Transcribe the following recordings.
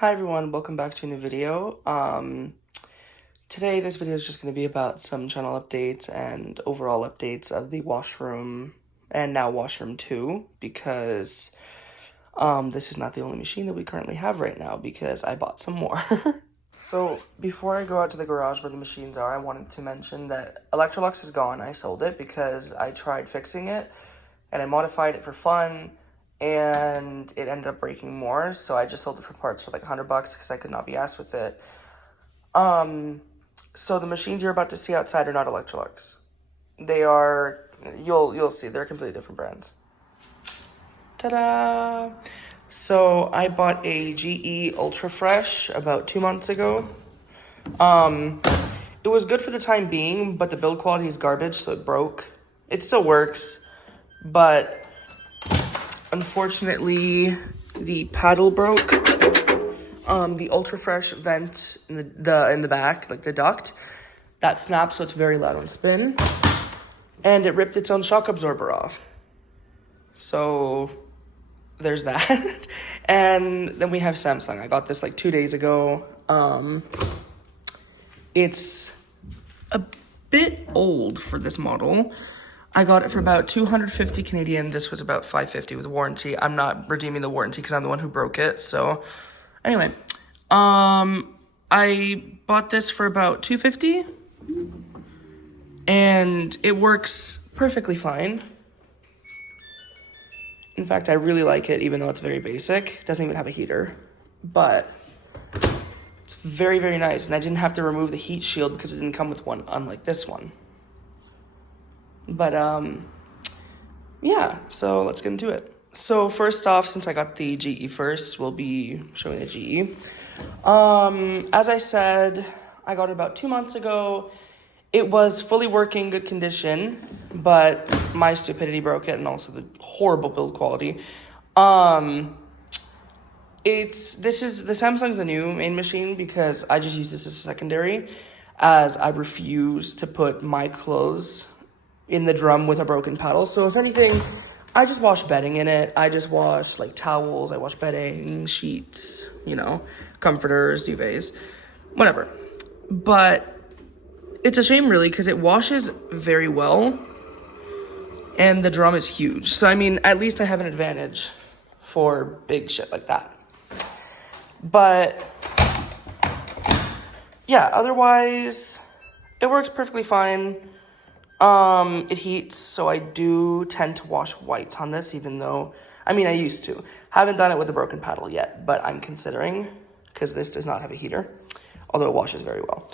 Hi everyone, welcome back to a new video. Today this video is just going to be about some channel updates and overall updates of the washroom and now washroom 2 because this is not the only machine that we currently have right now because I bought some more. So before I go out to the garage where the machines are, I wanted to mention that Electrolux is gone. I sold it because I tried fixing it and I modified it for fun and it ended up breaking more, so I just sold it for parts for like $100 because I could not be asked with it. So the machines you're about to see outside are not Electrolux. They are, you'll see, they're completely different brands. Ta-da! So I bought a GE Ultra Fresh about 2 months ago. It was good for the time being, but the build quality is garbage, so it broke. It still works, but unfortunately, the paddle broke. The Ultra Fresh vent in the back, like the duct, that snapped, so it's very loud on spin, and it ripped its own shock absorber off. So there's that. And then we have Samsung. I got this like 2 days ago. It's a bit old for this model. I got it for about 250 Canadian. This was about 550 with warranty. I'm not redeeming the warranty because I'm the one who broke it. So anyway, I bought this for about 250 and it works perfectly fine. In fact, I really like it, even though it's very basic. It doesn't even have a heater, but it's very, very nice. And I didn't have to remove the heat shield because it didn't come with one, unlike this one. But, yeah, so let's get into it. So first off, since I got the GE first, we'll be showing the GE. As I said, I got it about 2 months ago. It was fully working, good condition, but my stupidity broke it and also the horrible build quality. The Samsung's the new main machine because I just use this as a secondary, as I refuse to put my clothes in the drum with a broken paddle. So if anything, I just wash bedding in it. I just wash like towels, I wash bedding, sheets, comforters, duvets, whatever. But it's a shame really because it washes very well and the drum is huge. So I mean, at least I have an advantage for big shit like that. But yeah, otherwise it works perfectly fine. It heats, so I do tend to wash whites on this, even though, I used to. Haven't done it with the broken paddle yet, but I'm considering, because this does not have a heater, although it washes very well.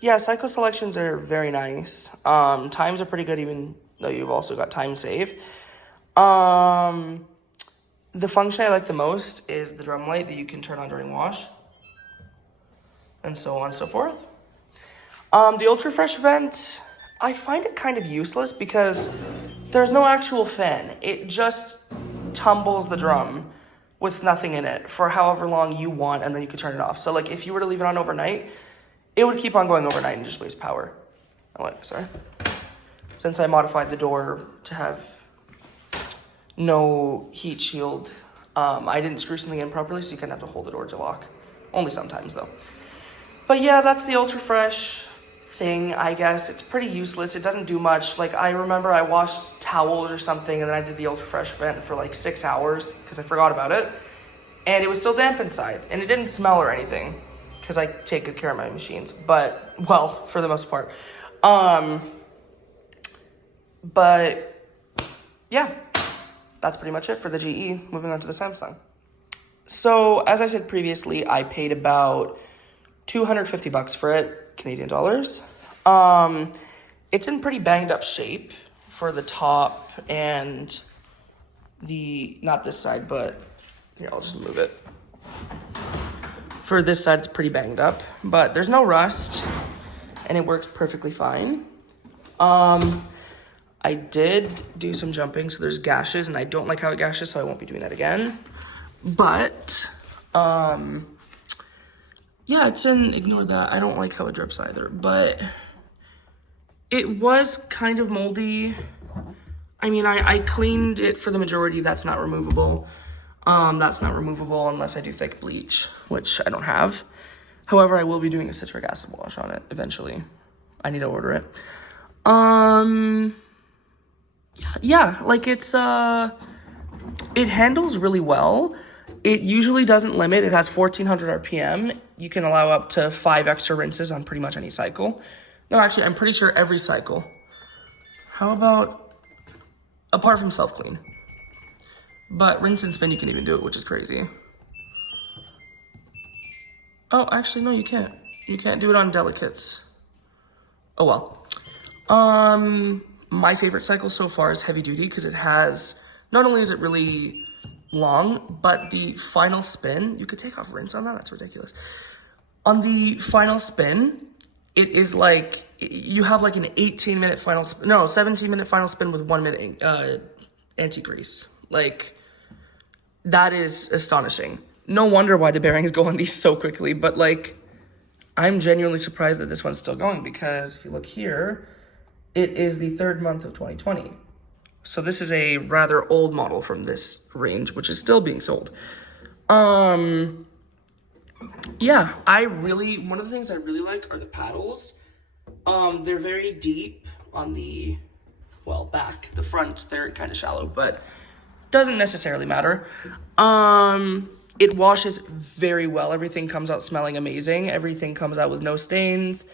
Yeah, cycle selections are very nice. Times are pretty good, even though you've also got time save. The function I like the most is the drum light that you can turn on during wash, and so on and so forth. The Ultra Fresh vent, I find it kind of useless because there's no actual fan. It just tumbles the drum with nothing in it for however long you want, and then you can turn it off. So like if you were to leave it on overnight, it would keep on going overnight and just waste power. Oh wait, sorry. Since I modified the door to have no heat shield, I didn't screw something in properly, so you kind of have to hold the door to lock. Only sometimes though. But yeah, that's the Ultra Fresh thing, I guess. It's pretty useless. It doesn't do much. Like, I remember I washed towels or something, and then I did the Ultra Fresh vent for like 6 hours because I forgot about it. And it was still damp inside, and it didn't smell or anything because I take good care of my machines. But, well, for the most part. But, yeah, that's pretty much it for the GE. Moving on to the Samsung. So, as I said previously, I paid about $250 for it, Canadian dollars. It's in pretty banged up shape for the top and not this side, but here, I'll just move it. For this side, it's pretty banged up, but there's no rust and it works perfectly fine. I did do some jumping, so there's gashes and I don't like how it gashes, so I won't be doing that again. But, yeah, ignore that. I don't like how it drips either, but it was kind of moldy. I cleaned it for the majority. That's not removable. That's not removable unless I do thick bleach, which I don't have. However, I will be doing a citric acid wash on it eventually. I need to order it. Yeah, like it handles really well. It usually doesn't limit. It has 1400 RPM. You can allow up to 5 extra rinses on pretty much any cycle. No, actually, I'm pretty sure every cycle. How about, apart from self-clean. But rinse and spin, you can even do it, which is crazy. Oh, actually, no, you can't. You can't do it on delicates. Oh, well. My favorite cycle so far is heavy duty because it has, not only is it really long, but the final spin, you could take off rinse on that, that's ridiculous. On the final spin, it is like, you have like an 18-minute final spin, no, 17-minute final spin with 1 minute anti-grease. Like, that is astonishing. No wonder why the bearings go on these so quickly, but like, I'm genuinely surprised that this one's still going because if you look here, it is the 3rd month of 2020. So this is a rather old model from this range, which is still being sold. Yeah, one of the things I really like are the paddles. They're very deep on the, well, back. The front, they're kind of shallow, but doesn't necessarily matter. It washes very well. Everything comes out smelling amazing. Everything comes out with no stains.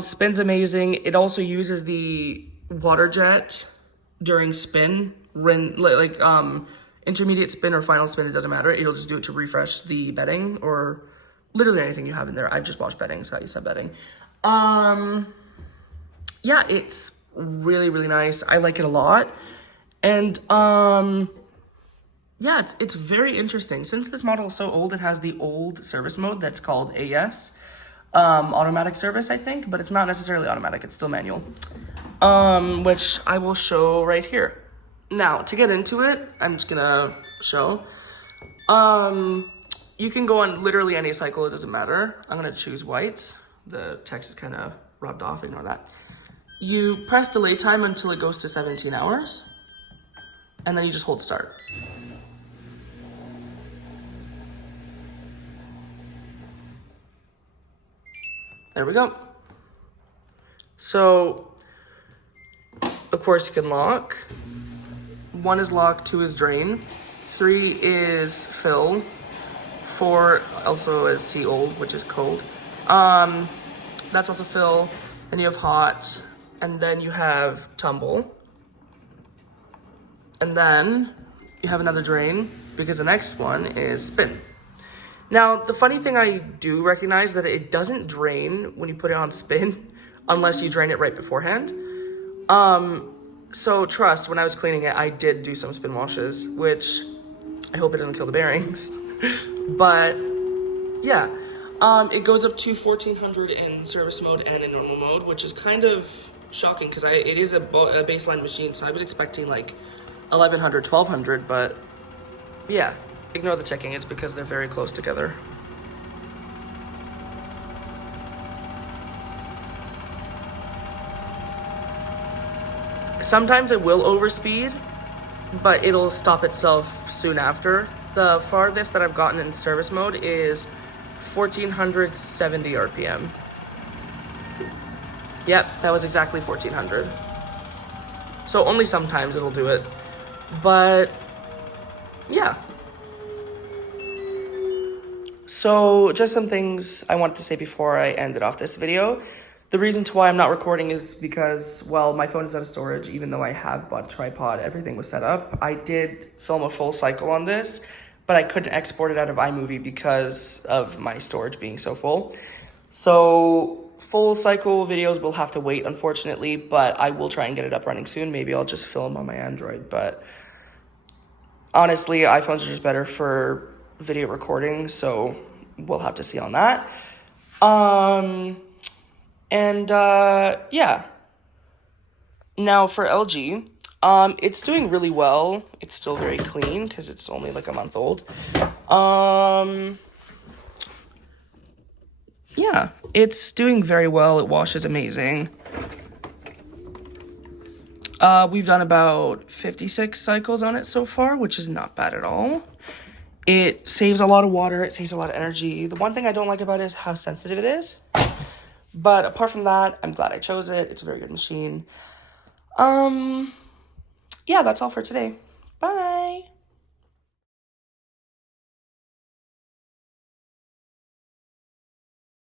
Spins amazing. It also uses the water jet during spin, intermediate spin or final spin, it doesn't matter. It'll just do it to refresh the bedding or literally anything you have in there. I've just washed bedding, so I use that bedding. Yeah, it's really, really nice. I like it a lot. And, yeah, it's very interesting. Since this model is so old, it has the old service mode that's called AS. Automatic service, I think, but it's not necessarily automatic, it's still manual. Which I will show right here. Now, to get into it, I'm just gonna show. You can go on literally any cycle, it doesn't matter. I'm gonna choose white. The text is kind of rubbed off, ignore that. You press delay time until it goes to 17 hours, and then you just hold start. There we go. So, of course you can lock. 1 is lock, 2 is drain, 3 is fill, 4 also is seal, which is cold. That's also fill, then you have hot, and then you have tumble. And then you have another drain because the next one is spin. Now, the funny thing I do recognize that it doesn't drain when you put it on spin unless you drain it right beforehand. So trust, when I was cleaning it, I did do some spin washes, which I hope it doesn't kill the bearings. But yeah, it goes up to 1400 in service mode and in normal mode, which is kind of shocking because it is a baseline machine, so I was expecting like 1100, 1200, but yeah. Ignore the ticking, it's because they're very close together. Sometimes it will overspeed, but it'll stop itself soon after. The farthest that I've gotten in service mode is 1470 RPM. Yep, that was exactly 1400. So only sometimes it'll do it, but yeah. So just some things I wanted to say before I ended off this video. The reason to why I'm not recording is because, well, my phone is out of storage. Even though I have bought a tripod, everything was set up. I did film a full cycle on this, but I couldn't export it out of iMovie because of my storage being so full. So full cycle videos will have to wait, unfortunately, but I will try and get it up running soon. Maybe I'll just film on my Android, but honestly, iPhones are just better for video recording, so we'll have to see on that. Yeah. Now for LG, it's doing really well. It's still very clean because it's only like a month old. Yeah, it's doing very well. It washes amazing. We've done about 56 cycles on it so far, which is not bad at all. It saves a lot of water, it saves a lot of energy. The one thing I don't like about it is how sensitive it is. But apart from that, I'm glad I chose it. It's a very good machine. Yeah, that's all for today. Bye.